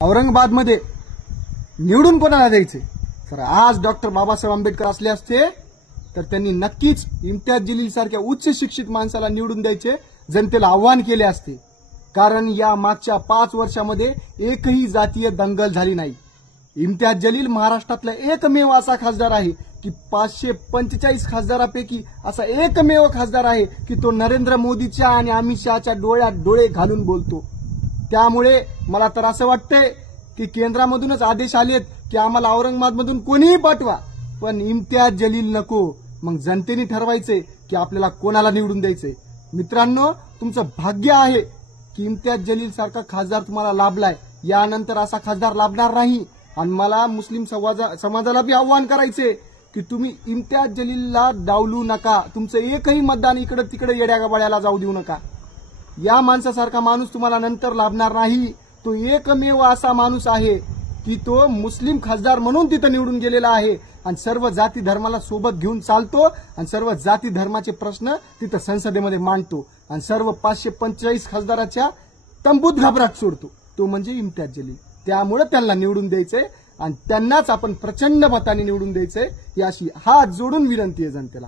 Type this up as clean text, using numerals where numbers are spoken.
औरंगाबादमध्ये निवडून कोणाला द्यायचे? तर आज डॉक्टर बाबासाहेब आंबेडकर असले असते तर त्यांनी नक्कीच इम्तियाज जलील सारख्या उच्च शिक्षित माणसाला निवडून द्यायचे जनतेला आव्हान केले असते। कारण या मागच्या 5 वर्षामध्ये एकही जातीय दंगल झाली नाही। इम्तियाज जलील महाराष्ट्रातला एकमेव असा खासदार आहे की 545 खासदारांपैकी असा एकमेव खासदार आहे की तो नरेंद्र मोदीच्या आणि अमित शहाच्या डोळ्यात डोळे घालून बोलतो। त्यामुळे मला तर असं वाटतंय की केंद्रामधूनच आदेश आलेत की आम्हाला औरंगाबादमधून कोणीही पाठवा, पण इम्तियाज जलील नको। मग जनतेने ठरवायचे की आपल्याला कोणाला निवडून द्यायचे। मित्रांनो, तुमचं भाग्य आहे की इम्तियाज जलील सारखा खासदार तुम्हाला लाभलाय। यानंतर असा खासदार लाभणार नाही। आणि मला मुस्लिम समाजाला बी आव्हान करायचे की तुम्ही इम्तियाज जलीलला डावलू नका। तुमचं एकही मतदान इकडे तिकडे येड्यागबाळ्याला जाऊ देऊ नका। या माणसासारखा माणूस तुम्हाला नंतर लाभणार नाही। तो एकमेव असा माणूस आहे की तो मुस्लिम खासदार म्हणून तिथं निवडून गेलेला आहे आणि सर्व जाती धर्माला सोबत घेऊन चालतो आणि सर्व जाती धर्माचे प्रश्न तिथं संसदेमध्ये मांडतो आणि सर्व 545 खासदाराच्या तंबूत घाबराट सोडतो। तो म्हणजे इम्तियाज जलील। त्यामुळे त्यांना निवडून द्यायचंय आणि त्यांनाच आपण प्रचंड मताने निवडून द्यायचंय। ही अशी हात जोडून विनंती आहे जनतेला।